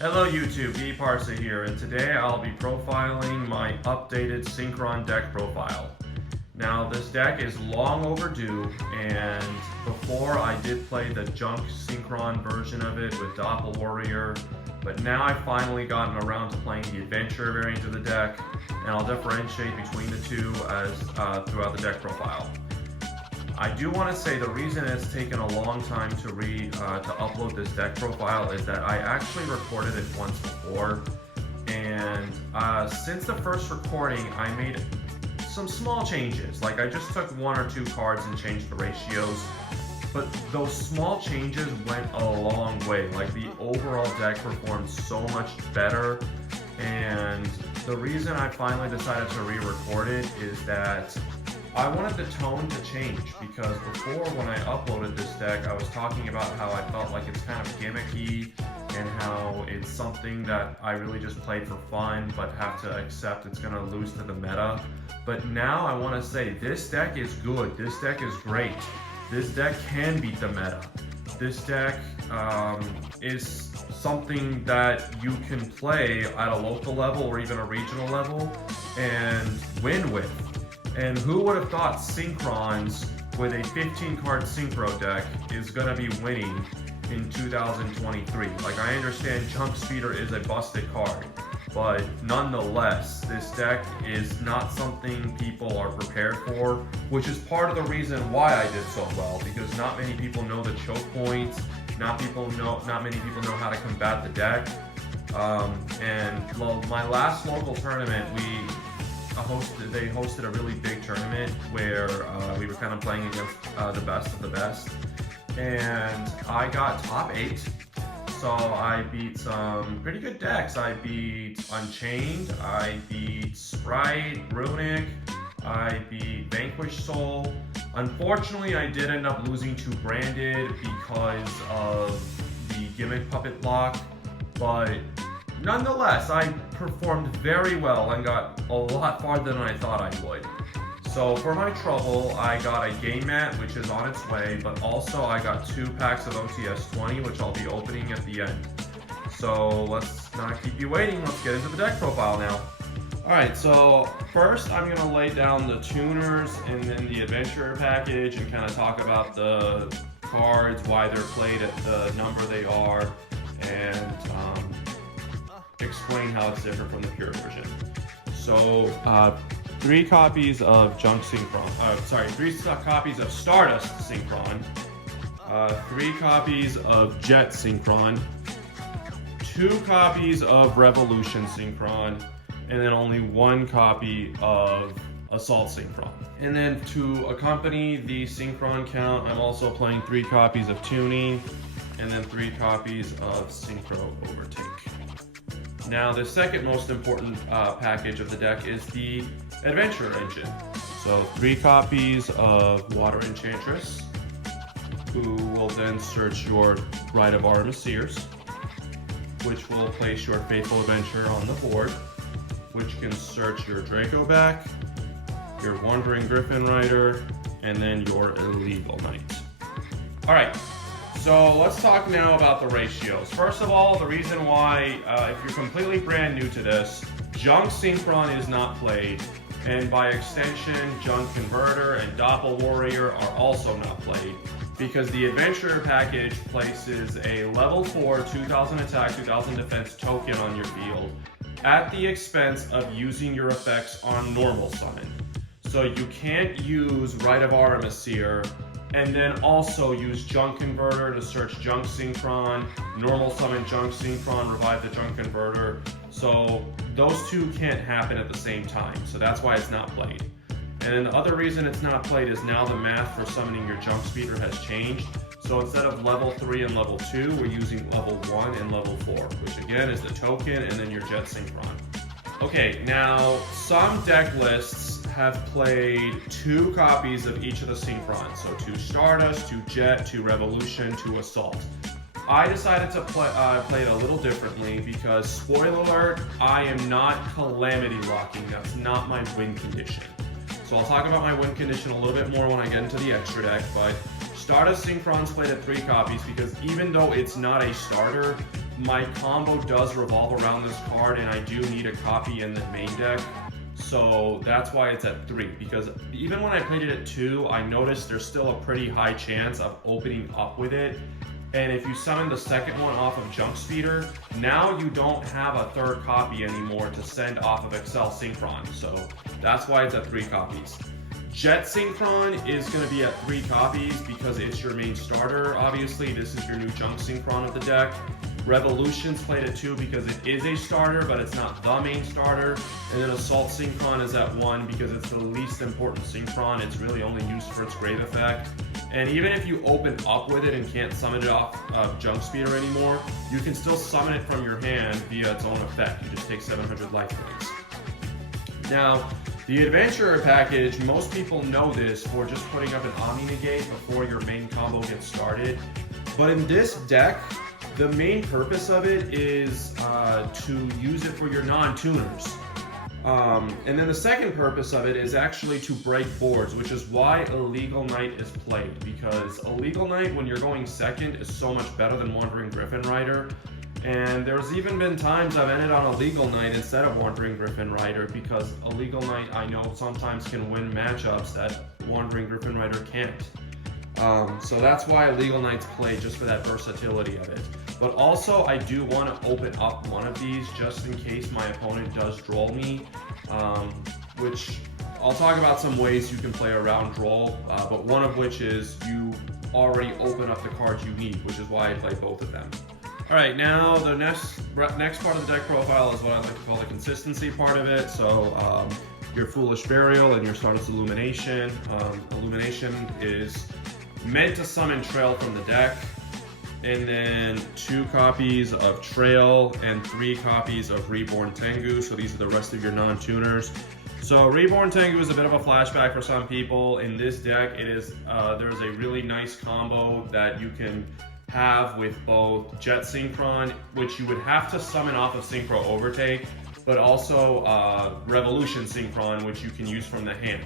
Hello YouTube, eParsa here, and today I'll be profiling my updated Synchron deck profile. Now this deck is long overdue, and before I did play the junk Synchron version of it with Doppel Warrior, but now I've finally gotten around to playing the adventure variant of the deck, and I'll differentiate between the two as throughout the deck profile. I do want to say the reason it's taken a long time to upload this deck profile is that I actually recorded it once before, and since the first recording I made some small changes. Like I just took one or two cards and changed the ratios, but those small changes went a long way. Like the overall deck performed so much better, and the reason I finally decided to re-record it is that I wanted the tone to change, because before, when I uploaded this deck, I was talking about how I felt like it's kind of gimmicky and how it's something that I really just played for fun but have to accept it's going to lose to the meta. But now I want to say this deck is good, this deck is great, this deck can beat the meta. This deck is something that you can play at a local level or even a regional level and win with. And who would have thought Synchrons with a 15 card Synchro deck is going to be winning in 2023? Like, I understand Junk Speeder is a busted card, but nonetheless, this deck is not something people are prepared for, which is part of the reason why I did so well, because not many people know the choke points, not many people know how to combat the deck. My last local tournament, they hosted a really big tournament where we were kind of playing against the best of the best, and I got top 8. So I beat some pretty good decks. I beat Unchained, I beat Sprite, Runic, I beat Vanquished Soul. Unfortunately, I did end up losing to Branded because of the gimmick puppet block, but nonetheless, I performed very well and got a lot farther than I thought I would. So for my trouble, I got a game mat, which is on its way, but also I got 2 packs of OTS 20, which I'll be opening at the end. So let's not keep you waiting, let's get into the deck profile now. Alright, so first I'm going to lay down the tuners and then the adventurer package and kind of talk about the cards, why they're played at the number they are, and explain how it's different from the pure version. So, 3 copies of Junk Synchron, 3 copies of Stardust Synchron, 3 copies of Jet Synchron, 2 copies of Revolution Synchron, and then only 1 copy of Assault Synchron. And then to accompany the Synchron count, I'm also playing 3 copies of Tuning, and then 3 copies of Synchro Overtake. Now, the second most important package of the deck is the Adventure Engine. So 3 copies of Water Enchantress, who will then search your Rite of Armiseers, which will place your Faithful Adventurer on the board, which can search your Draco back, your Wandering Griffin Rider, and then your Illegal Knight. Alright. So let's talk now about the ratios. First of all, the reason why, if you're completely brand new to this, Junk Synchron is not played, and by extension, Junk Converter and Doppel Warrior are also not played, because the Adventurer package places a level 4, 2000 attack, 2000 defense token on your field at the expense of using your effects on normal summon. So you can't use Rite of Armiseer and then also use Junk Converter to search Junk Synchron, normal summon Junk Synchron, revive the Junk Converter. So those two can't happen at the same time, so that's why it's not played. And then the other reason it's not played is now the math for summoning your Junk Speeder has changed. So instead of level 3 and level 2, we're using level 1 and level 4, which again is the token and then your Jet Synchron. Okay, now some deck lists have played 2 copies of each of the Synchrons. So 2 Stardust, 2 Jet, 2 Revolution, 2 Assault. I decided to play it a little differently because, spoiler alert, I am not Calamity locking. That's not my win condition. So I'll talk about my win condition a little bit more when I get into the extra deck, but Stardust Synchron's played at 3 copies because even though it's not a starter, my combo does revolve around this card, and I do need a copy in the main deck. So that's why it's at 3, because even when I played it at 2, I noticed there's still a pretty high chance of opening up with it. And if you summon the second one off of Junk Speeder, now you don't have a third copy anymore to send off of Excel Synchron. So that's why it's at 3 copies. Jet Synchron is going to be at 3 copies because it's your main starter. Obviously, this is your new Junk Synchron of the deck. Revolution's played at 2 because it is a starter, but it's not the main starter. And then Assault Synchron is at 1 because it's the least important Synchron. It's really only used for its grave effect. And even if you open up with it and can't summon it off of Junk Speeder anymore, you can still summon it from your hand via its own effect. You just take 700 life points. Now, the Adventurer package, most people know this for just putting up an Omni Negate before your main combo gets started. But in this deck, the main purpose of it is to use it for your non-tuners. And then the second purpose of it is actually to break boards, which is why Illegal Knight is played. Because Illegal Knight, when you're going second, is so much better than Wandering Griffin Rider. And there's even been times I've ended on Illegal Knight instead of Wandering Griffin Rider, because Illegal Knight, I know, sometimes can win matchups that Wandering Griffin Rider can't. So that's why Illegal Knight's played, just for that versatility of it. But also, I do want to open up one of these just in case my opponent does droll me, which I'll talk about some ways you can play around droll, but one of which is you already open up the cards you need, which is why I play both of them. Alright, now the next part of the deck profile is what I like to call the consistency part of it. So your Foolish Burial and your Stardust Illumination. Illumination is meant to summon Trail from the deck, and then 2 copies of Trail and 3 copies of Reborn Tengu. So these are the rest of your non-tuners. So Reborn Tengu is a bit of a flashback for some people. In this deck, it is there's a really nice combo that you can have with both Jet Synchron, which you would have to summon off of Synchro Overtake, but also Revolution Synchron, which you can use from the hand.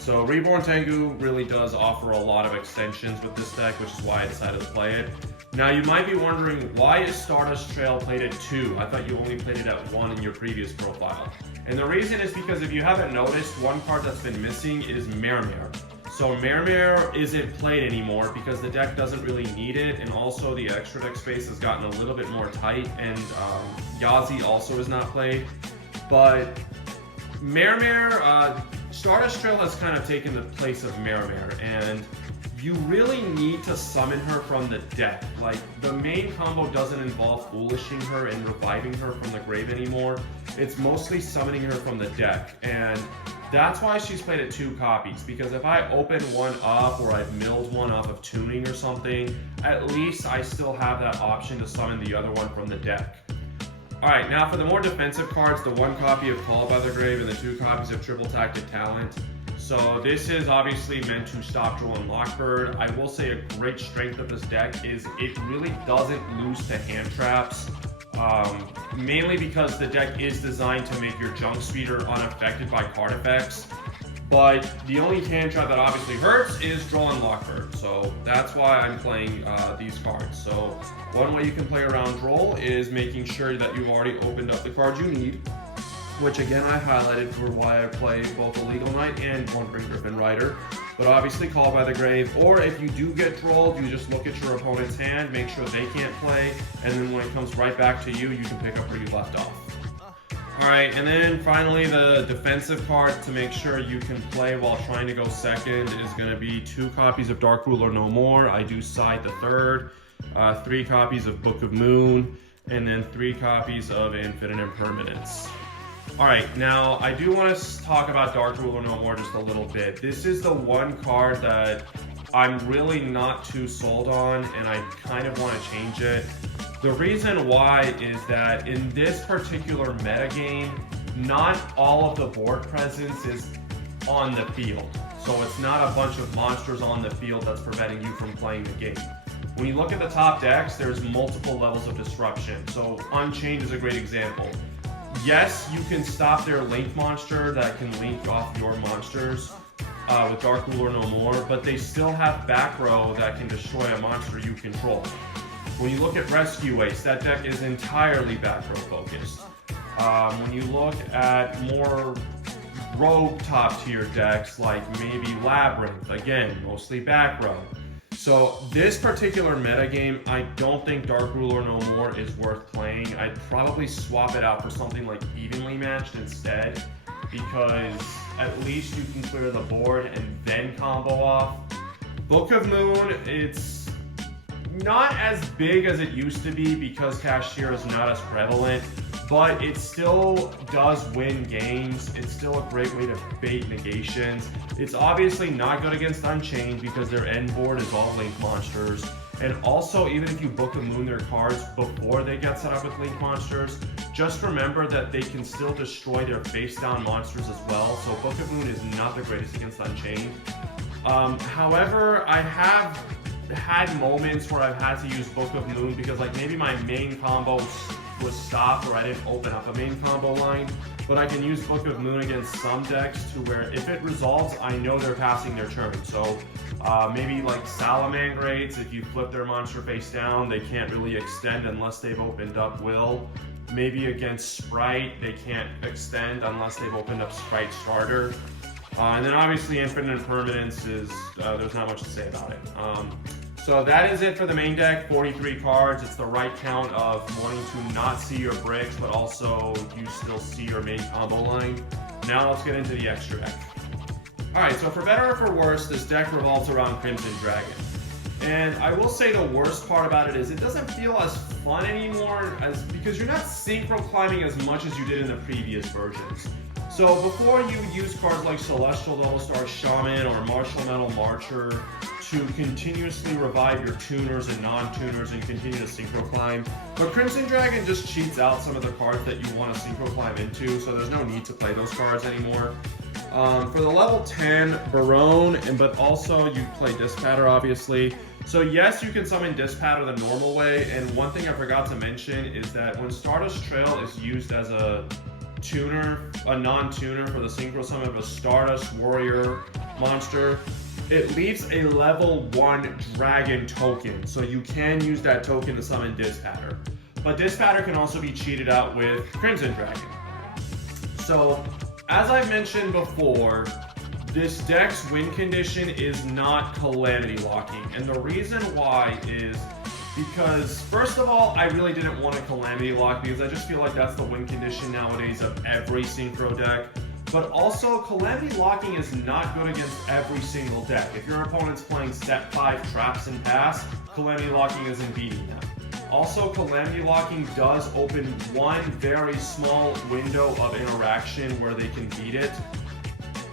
So Reborn Tengu really does offer a lot of extensions with this deck, which is why I decided to play it. Now you might be wondering, why is Stardust Trail played at 2? I thought you only played it at 1 in your previous profile. And the reason is because if you haven't noticed, one card that's been missing is Mermere. So Mermere isn't played anymore because the deck doesn't really need it, and also the extra deck space has gotten a little bit more tight, and Yazi also is not played. But Mermere, Stardust Trail has kind of taken the place of Mermere, and you really need to summon her from the deck. Like, the main combo doesn't involve foolishing her and reviving her from the grave anymore. It's mostly summoning her from the deck, and that's why she's played at 2 copies, because if I open one up or I've milled one off of tuning or something, at least I still have that option to summon the other one from the deck. Alright, now for the more defensive cards, the 1 copy of Called by the Grave and the 2 copies of Triple Tactic Talent. So this is obviously meant to stop Droll and Lockbird. I will say a great strength of this deck is it really doesn't lose to hand traps. Mainly because the deck is designed to make your Junk Speeder unaffected by card effects. But the only hand trap that obviously hurts is Droll and Lockbird. So that's why I'm playing these cards. So one way you can play around Droll is making sure that you've already opened up the cards you need, which again I highlighted for why I play both Illegal Knight and Wandering Griffin Rider. But obviously Called by the Grave, or if you do get trolled, you just look at your opponent's hand, make sure they can't play, and then when it comes right back to you, you can pick up where you left off. Alright, and then finally the defensive card to make sure you can play while trying to go second is going to be 2 copies of Dark Ruler No More. I do side the 3rd, 3 copies of Book of Moon, and then 3 copies of Infinite Impermanence. Alright, now I do want to talk about Dark Ruler No More just a little bit. This is the one card that I'm really not too sold on, and I kind of want to change it. The reason why is that in this particular metagame, not all of the board presence is on the field. So it's not a bunch of monsters on the field that's preventing you from playing the game. When you look at the top decks, there's multiple levels of disruption. So Unchained is a great example. Yes, you can stop their link monster that can link off your monsters with Dark Ruler No More, but they still have back row that can destroy a monster you control. When you look at Rescue Ace, that deck is entirely back row focused. When you look at more rogue top tier decks like maybe Labyrinth, again, mostly back row. So this particular metagame, I don't think Dark Ruler No More is worth playing. I'd probably swap it out for something like Evenly Matched instead, because at least you can clear the board and then combo off. Book of Moon, it's not as big as it used to be because Cashier is not as prevalent, but it still does win games. It's still a great way to bait negations. It's obviously not good against Unchained because their end board is all Link monsters. And also, even if you Book of Moon their cards before they get set up with Link monsters, just remember that they can still destroy their face down monsters as well. So Book of Moon is not the greatest against Unchained. However, I have had moments where I've had to use Book of Moon because like maybe my main combo was stopped or I didn't open up a main combo line, but I can use Book of Moon against some decks to where if it resolves, I know they're passing their turn. So maybe like Salamangreats, if you flip their monster face down, they can't really extend unless they've opened up Will. Maybe against Sprite, they can't extend unless they've opened up Sprite Starter. And then obviously Infinite Impermanence is, there's not much to say about it. So that is it for the main deck, 43 cards. It's the right count of wanting to not see your bricks, but also you still see your main combo line. Now let's get into the extra deck. Alright, so for better or for worse, this deck revolves around Crimson Dragon. And I will say the worst part about it is it doesn't feel as fun anymore because you're not synchro climbing as much as you did in the previous versions. So before you use cards like Celestial Double Star Shaman or Martial Metal Marcher to continuously revive your tuners and non-tuners and continue to synchro climb. But Crimson Dragon just cheats out some of the cards that you want to synchro climb into, so there's no need to play those cards anymore. For the level 10 Barone, but also you play Dispatter obviously. So yes, you can summon Dispatter the normal way, and one thing I forgot to mention is that when Stardust Trail is used as a tuner, a non-tuner for the synchro summon of a Stardust Warrior monster, it leaves a level 1 dragon token, so you can use that token to summon Dispatter. But Dispatter can also be cheated out with Crimson Dragon. So, as I mentioned before, this deck's win condition is not Calamity locking, and the reason why is because, first of all, I really didn't want a Calamity lock because I just feel like that's the win condition nowadays of every synchro deck. But also, Calamity locking is not good against every single deck. If your opponent's playing set 5 traps and pass, Calamity locking isn't beating them. Also, Calamity locking does open one very small window of interaction where they can beat it.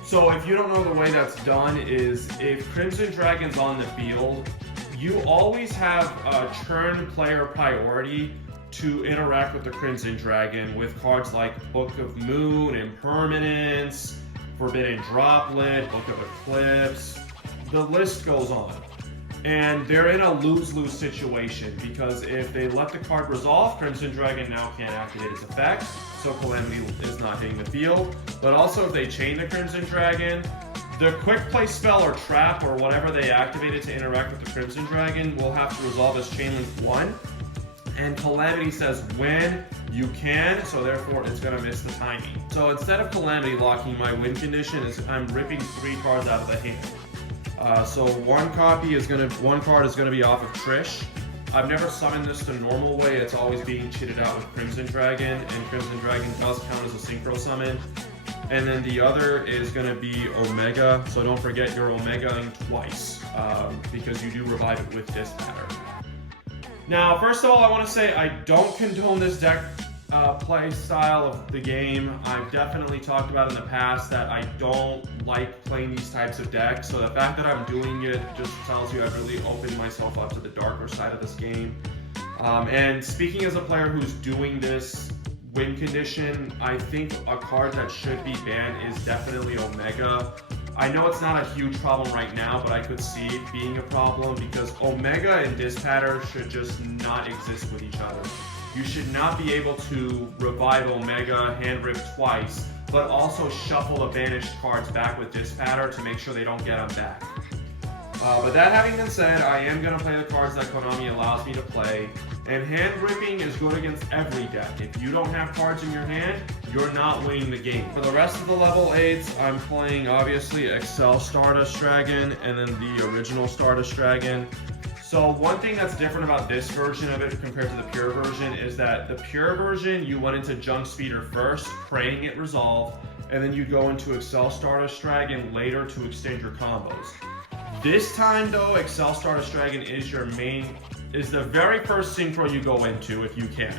So if you don't know, the way that's done is if Crimson Dragon's on the field, you always have a turn player priority to interact with the Crimson Dragon with cards like Book of Moon, Impermanence, Forbidden Droplet, Book of Eclipse, the list goes on. And they're in a lose-lose situation because if they let the card resolve, Crimson Dragon now can't activate its effect, so Calamity is not hitting the field. But also if they chain the Crimson Dragon, the quick play spell or trap or whatever they activated to interact with the Crimson Dragon will have to resolve as Chain Link 1. And Calamity says when you can, so therefore it's going to miss the timing. So instead of Calamity locking, my win condition is I'm ripping 3 cards out of the hand. So one card is going to be off of Trish. I've never summoned this the normal way. It's always being cheated out with Crimson Dragon, and Crimson Dragon does count as a synchro summon. And then the other is going to be Omega, so don't forget you're Omegaing twice, because you do revive it with Dispatter. Now, first of all, I want to say I don't condone this deck play style of the game. I've definitely talked about in the past that I don't like playing these types of decks, so the fact that I'm doing it just tells you I've really opened myself up to the darker side of this game. And speaking as a player who's doing this win condition, I think a card that should be banned is definitely Omega. I know it's not a huge problem right now, but I could see it being a problem because Omega and Dispatter should just not exist with each other. You should not be able to revive Omega, hand rip twice, but also shuffle the banished cards back with Dispatter to make sure they don't get them back. But that having been said, I am going to play the cards that Konami allows me to play. And hand ripping is good against every deck. If you don't have cards in your hand, you're not winning the game. For the rest of the level 8s, I'm playing obviously Excel Stardust Dragon and then the original Stardust Dragon. So one thing that's different about this version of it compared to the pure version is that the pure version, you went into Junk Speeder first, praying it resolved, and then you go into Excel Stardust Dragon later to extend your combos. This time though, Excel Stardust Dragon is the very first synchro you go into if you can.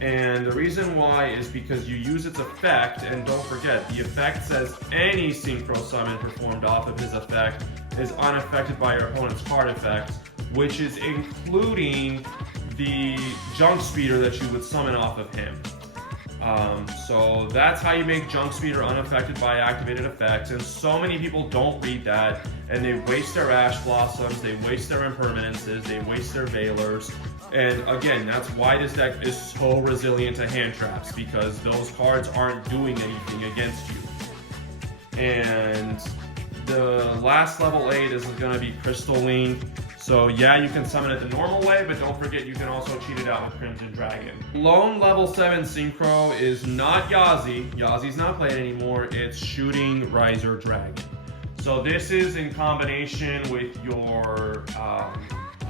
And the reason why is because you use its effect, and don't forget, the effect says any synchro summon performed off of his effect is unaffected by your opponent's card effects, which is including the Junk Speeder that you would summon off of him. So that's how you make Junk Speeder unaffected by activated effects, and so many people don't read that, and they waste their Ash Blossoms, they waste their Impermanences, they waste their Veilers, and again, that's why this deck is so resilient to hand traps, because those cards aren't doing anything against you. And the last level 8 is going to be Crystalline. So yeah, you can summon it the normal way, but don't forget you can also cheat it out with Crimson Dragon. Lone level 7 Synchro is not Yazi. Yazi's not played anymore. It's Shooting Riser Dragon. So this is in combination with your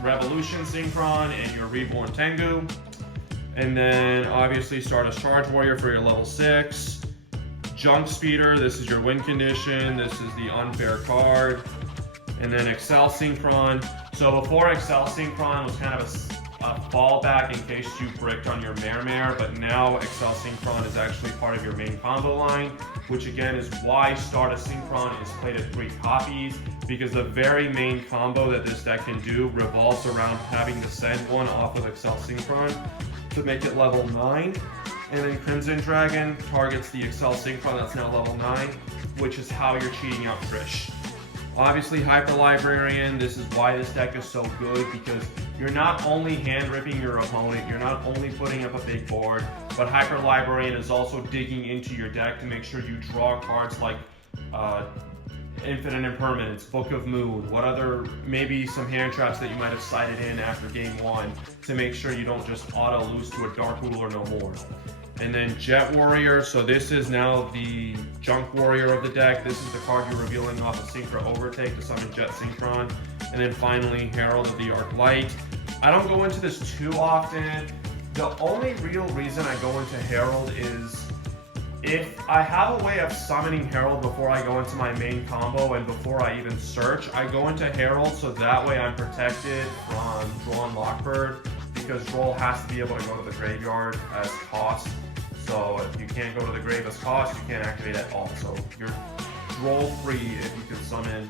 Revolution Synchron and your Reborn Tengu. And then obviously Stardust Charge Warrior for your level 6. Junk Speeder, this is your win condition. This is the unfair card. And then Excel Synchron. So before Excel Synchron was kind of a fallback in case you bricked on your Mare, but now Excel Synchron is actually part of your main combo line, which again is why Stardust Synchron is played at 3 copies, because the very main combo that this deck can do revolves around having to send one off of Excel Synchron to make it level 9. And then Crimson Dragon targets the Excel Synchron that's now level 9, which is how you're cheating out Trish. Obviously, Hyper Librarian, this is why this deck is so good, because you're not only hand-ripping your opponent, you're not only putting up a big board, but Hyper Librarian is also digging into your deck to make sure you draw cards like Infinite Impermanence, Book of Moon, what other, maybe some hand traps that you might have sighted in after game 1 to make sure you don't just auto lose to a Dark Ruler no more. And then Jet Warrior, so this is now the Junk Warrior of the deck. This is the card you're revealing off of Synchro Overtake to summon Jet Synchron. And then finally, Herald of the Arc Light. I don't go into this too often. The only real reason I go into Herald is if I have a way of summoning Herald before I go into my main combo and before I even search, I go into Herald so that way I'm protected from Drawn Lockbird, because Droll has to be able to go to the graveyard as cost. So if you can't go to the grave as cost, you can't activate at all. So you're Droll free if you can summon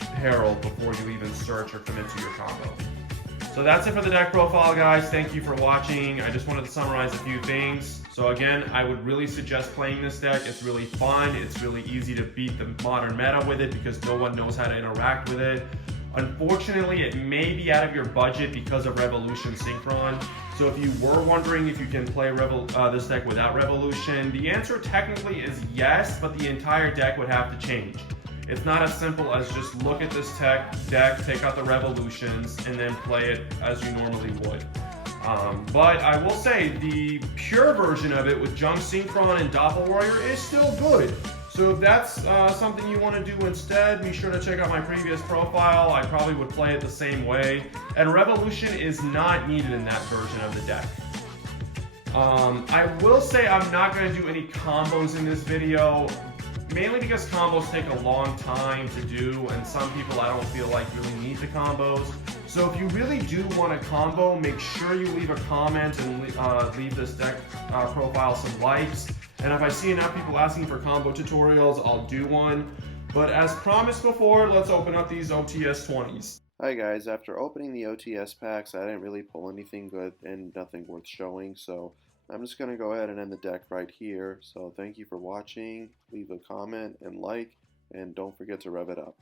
Herald before you even search or commit to your combo. So that's it for the deck profile, guys. Thank you for watching. I just wanted to summarize a few things. So again, I would really suggest playing this deck. It's really fun. It's really easy to beat the modern meta with it because no one knows how to interact with it. Unfortunately, it may be out of your budget because of Revolution Synchron. So if you were wondering if you can play this deck without Revolution, the answer technically is yes, but the entire deck would have to change. It's not as simple as just look at this deck, take out the Revolutions, and then play it as you normally would. But I will say, the pure version of it with Junk Synchron and Doppel Warrior is still good. So if that's something you want to do instead, be sure to check out my previous profile. I probably would play it the same way. And Revolution is not needed in that version of the deck. I will say I'm not going to do any combos in this video, mainly because combos take a long time to do, and some people I don't feel like really need the combos. So if you really do want a combo, make sure you leave a comment and leave this deck profile some likes. And if I see enough people asking for combo tutorials, I'll do one. But as promised before, let's open up these OTS 20s. Hi guys, after opening the OTS packs, I didn't really pull anything good and nothing worth showing, so I'm just going to go ahead and end the deck right here. So thank you for watching, leave a comment and like, and don't forget to rev it up.